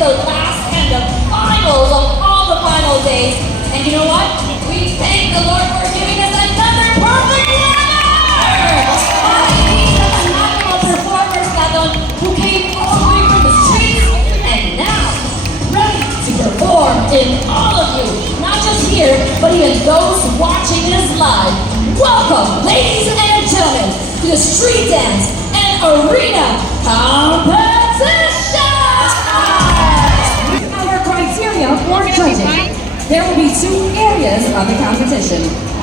the last and the finals of all the final days. And you know what? We thank the Lord for giving us another perfect winner! These are the national performers who came all the way from the streets and now ready to perform in all of you. Not just here, but even those watching this live. Welcome, ladies and gentlemen, to the Street Dance and Arena Competition! Our criteria for judging. There will be two areas of the competition.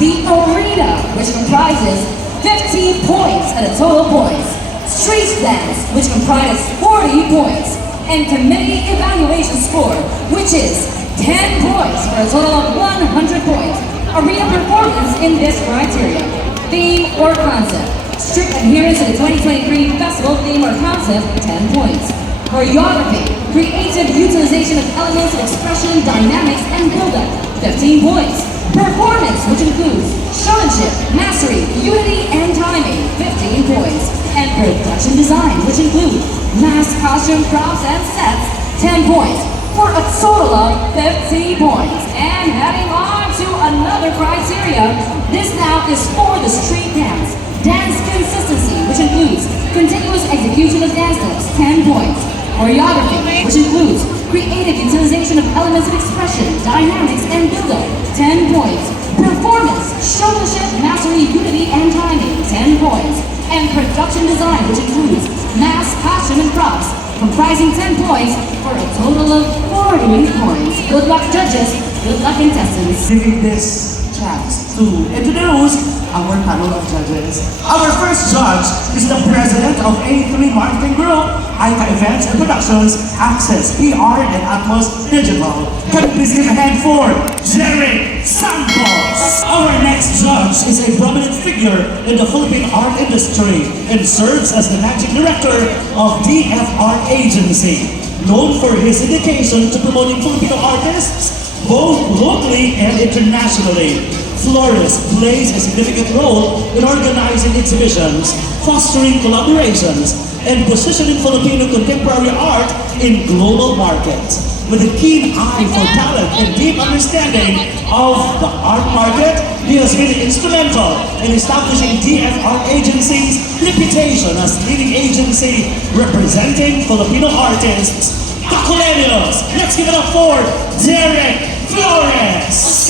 The arena, which comprises 15 points at a total points. Street Dance, which comprises 40 points. And committee evaluation score, which is 10 points for a total of 100 points. Arena performance in this criteria. Theme or concept. Strict adherence to the 2023 festival theme or concept, 10 points. Choreography, creative utilization of elements of expression, dynamics, and build-up, 15 points. Performance, which includes showmanship, mastery, unity, and timing, 15 points. And production design, which includes mass costume, props, and sets, 10 points. For a total of 15 points. And heading on to another criteria, this now is for the street dance. Dance consistency, which includes continuous execution of dance steps, 10 points. Choreography, which includes creative utilization of elements of expression, dynamics, and build-up, 10 points. Performance, showmanship, mastery, unity, and timing, 10 points. And production design, which includes mass, costume, and props, comprising 10 points for a total of 40 points. Good luck, judges. Good luck, contestants. Giving this chance to introduce our panel of judges. Our first judge is the president of A3 Marketing Group, Aika Events and Productions, Access, PR, and Atmos Digital. Can you please give a hand for Jerry Santos? Our next judge is a prominent figure in the Philippine art industry and serves as the managing director of DFR Agency, known for his dedication to promoting Filipino artists both locally and internationally. Flores plays a significant role in organizing exhibitions, fostering collaborations, and positioning Filipino contemporary art in global markets. With a keen eye for talent and deep understanding of the art market, he has been instrumental in establishing DFR Agency's reputation as leading agency representing Filipino artists. Cacolenios, let's give it up for Derek Flores!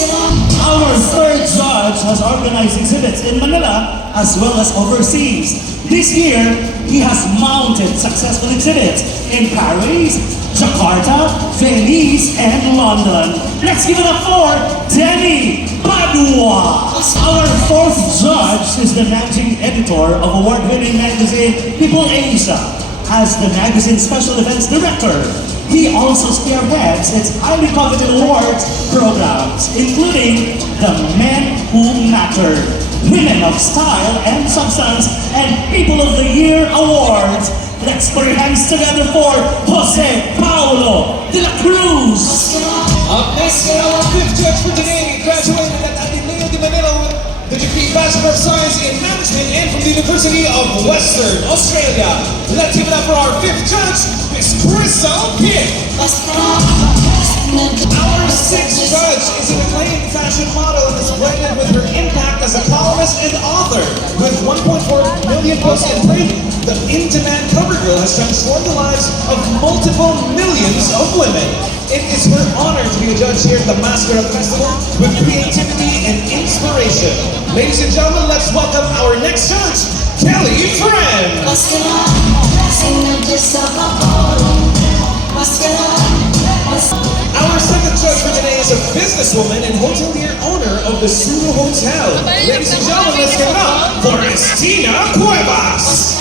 Our third judge has organized exhibits in Manila as well as overseas. This year, he has mounted successful exhibits in Paris, Jakarta, Venice, and London. Let's give it up for Denny Padua! Our fourth judge is the managing editor of award-winning magazine People Asia. As the magazine's special events director, he also spearheads its highly coveted awards programs, including the Men Who Matter, Women of Style and Substance, and People of the Year Awards. Let's put our hands together for Jose Paulo de la Cruz. Up next, our fifth judge for today, graduated at Ateneo de Manila with the degree Bachelor of Science in Management and from the University of Western Australia. Let's give it up for our fifth judge, Miss Crystal Kidd. Our sixth judge is an acclaimed fashion model and is branded with her impact as a columnist and author. With 1.4 million books in print, the in-demand CoverGirl has transformed the lives of multiple millions of women. It is her honor to be a judge here at the Master of Festival with creativity and inspiration. Ladies and gentlemen, let's welcome our next judge, Kelly Friend. Our second judge for today is a businesswoman and hotelier owner of the Sulu Hotel. Ladies and gentlemen, let's give it up for Estina Cuevas.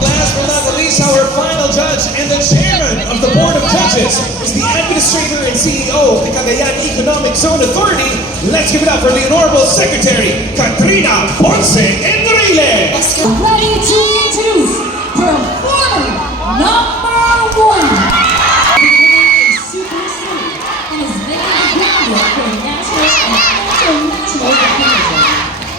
Last but not the least, our final judge and the chairman of the Board of Judges is the administrator and CEO of the Cagayan Economic Zone Authority. Let's give it up for the Honorable Secretary, Katrina Ponce Enrile. Ready to introduce performer number 1. Becoming a super city and is making the groundwork for national and international recognition.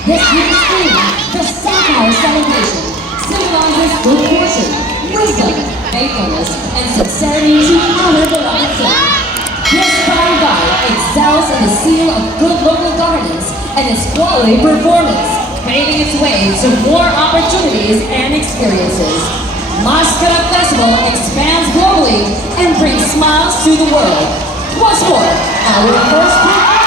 This year's theme, the Sapphire Celebration, symbolizes good fortune, wisdom, faithfulness, and sincerity to our beloved city. This fine guide excels in the seal of good local governance and its quality performance, paving its way to more opportunities and experiences. Mascara Festival expands globally and brings smiles to the world. Once more, our first performer.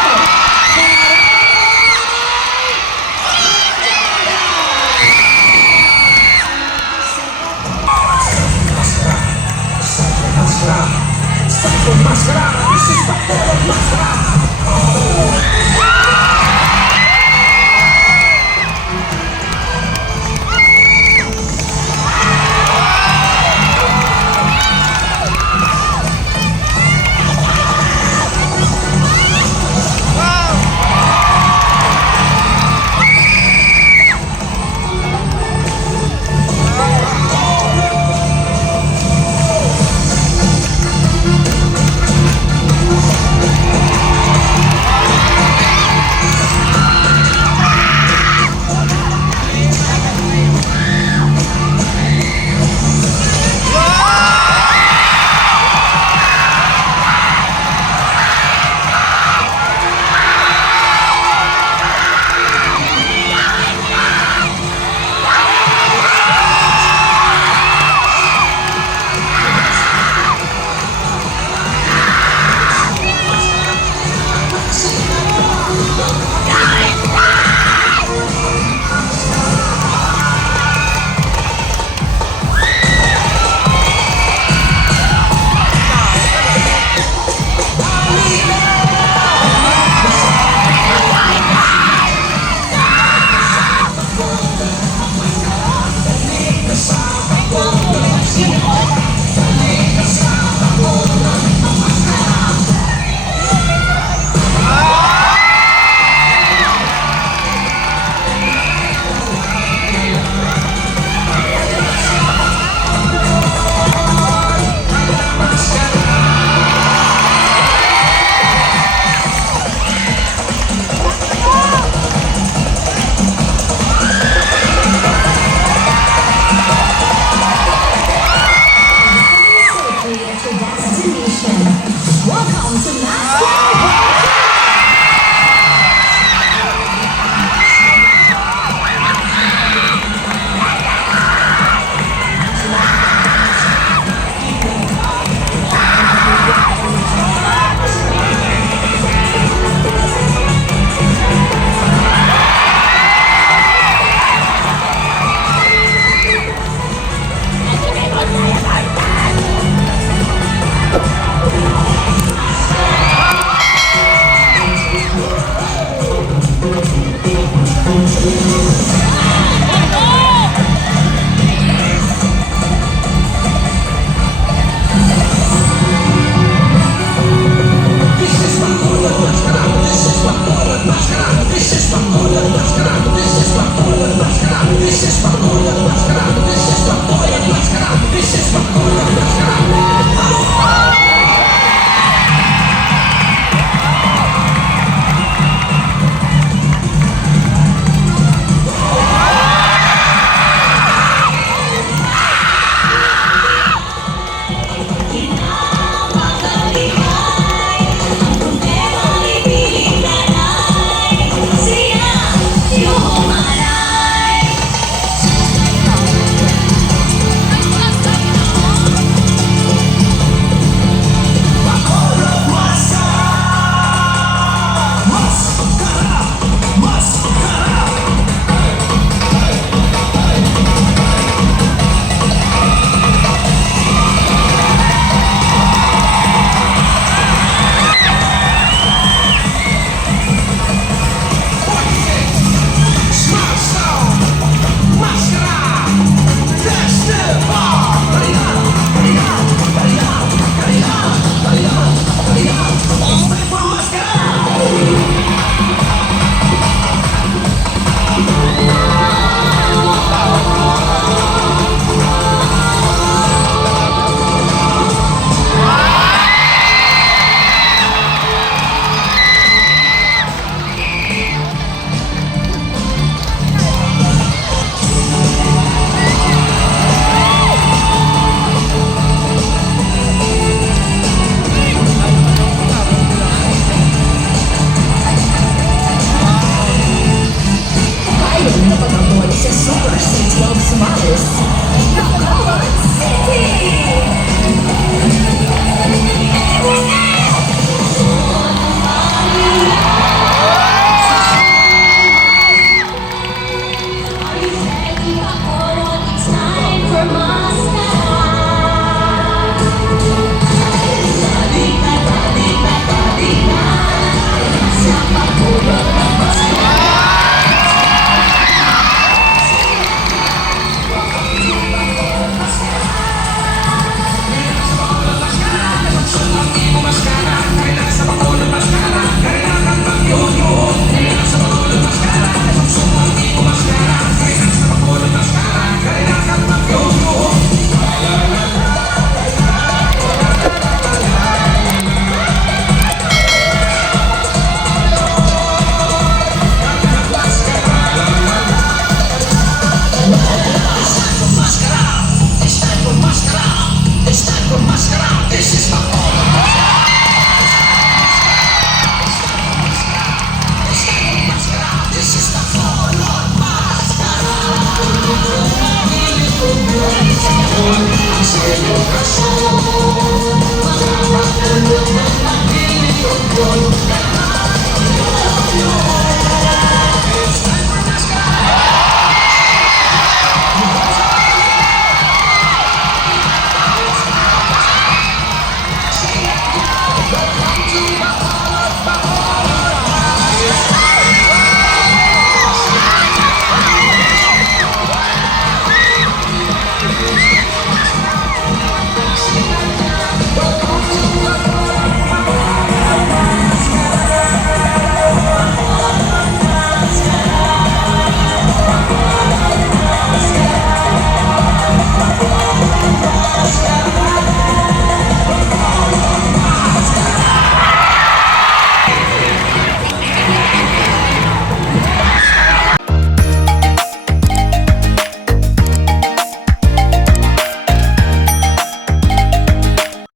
Fashion